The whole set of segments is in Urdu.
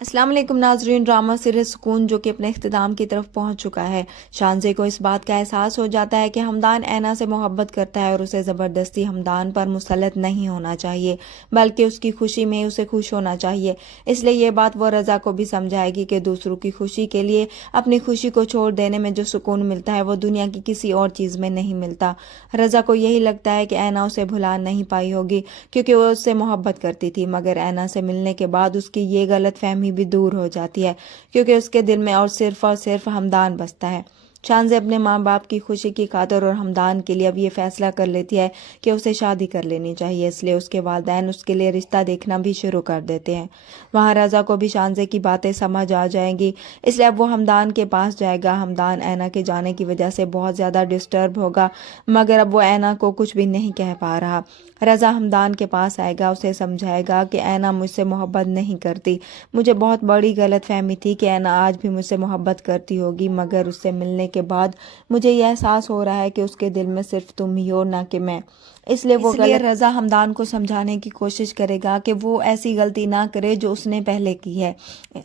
السلام علیکم ناظرین، ڈرامہ سیریز سکون جو کہ اپنے اختتام کی طرف پہنچ چکا ہے۔ شانزے کو اس بات کا احساس ہو جاتا ہے کہ حمدان اینا سے محبت کرتا ہے اور اسے زبردستی حمدان پر مسلط نہیں ہونا چاہیے، بلکہ اس کی خوشی میں اسے خوش ہونا چاہیے۔ اس لیے یہ بات وہ رضا کو بھی سمجھائے گی کہ دوسروں کی خوشی کے لیے اپنی خوشی کو چھوڑ دینے میں جو سکون ملتا ہے وہ دنیا کی کسی اور چیز میں نہیں ملتا۔ رضا کو یہی لگتا ہے کہ اینا اسے بھلا نہیں پائی ہوگی کیونکہ وہ اس سے محبت کرتی تھی، مگر اینا سے ملنے کے بعد اس کی یہ غلط فہمی بھی دور ہو جاتی ہے کیونکہ اس کے دل میں اور صرف حمدان بستا ہے۔ شانزے اپنے ماں باپ کی خوشی کی خاطر اور حمدان کے لیے اب یہ فیصلہ کر لیتی ہے کہ اسے شادی کر لینی چاہیے، اس لیے اس کے والدین اس کے لیے رشتہ دیکھنا بھی شروع کر دیتے ہیں۔ وہاں رضا کو بھی شانزے کی باتیں سمجھ آ جائیں گی، اس لیے اب وہ حمدان کے پاس جائے گا۔ حمدان اینا کے جانے کی وجہ سے بہت زیادہ ڈسٹرب ہوگا، مگر اب وہ اینا کو کچھ بھی نہیں کہہ پا رہا۔ رضا حمدان کے پاس آئے گا، اسے سمجھائے گا کہ اینا مجھ سے محبت نہیں کرتی، مجھے بہت بڑی غلط فہمی تھی کہ اینا آج بھی مجھ سے محبت کرتی ہوگی، مگر اس سے ملنے کے بعد مجھے یہ احساس ہو رہا ہے کہ اس کے دل میں صرف تم ہی ہو، نہ کہ میں۔ اس لیے رضا حمدان کو سمجھانے کی کوشش کرے گا کہ وہ ایسی غلطی نہ کرے جو اس نے پہلے کی ہے۔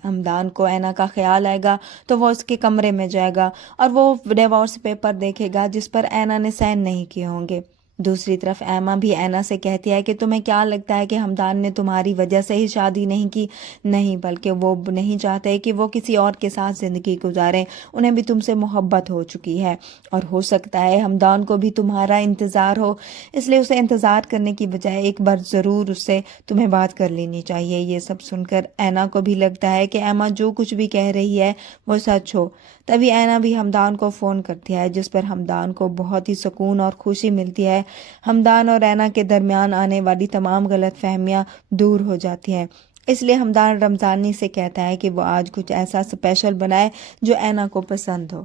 حمدان کو اینا کا خیال آئے گا تو وہ اس کے کمرے میں جائے گا اور وہ ڈیورس پیپر دیکھے گا جس پر اینا نے سائن نہیں کیے ہوں گے۔ دوسری طرف ایما بھی اینا سے کہتی ہے کہ تمہیں کیا لگتا ہے کہ حمدان نے تمہاری وجہ سے ہی شادی نہیں کی؟ نہیں، بلکہ وہ نہیں چاہتے کہ وہ کسی اور کے ساتھ زندگی گزاریں، انہیں بھی تم سے محبت ہو چکی ہے اور ہو سکتا ہے حمدان کو بھی تمہارا انتظار ہو، اس لیے اسے انتظار کرنے کی بجائے ایک بار ضرور اس سے تمہیں بات کر لینی چاہیے۔ یہ سب سن کر اینا کو بھی لگتا ہے کہ ایما جو کچھ بھی کہہ رہی ہے وہ سچ ہو۔ تبھی اینا بھی حمدان کو فون کرتی ہے جس پر حمدان کو بہت ہی سکون اور خوشی ملتی ہے۔ حمدان اور اینا کے درمیان آنے والی تمام غلط فہمیاں دور ہو جاتی ہیں، اس لیے حمدان رمضانی سے کہتا ہے کہ وہ آج کچھ ایسا اسپیشل بنائے جو اینا کو پسند ہو۔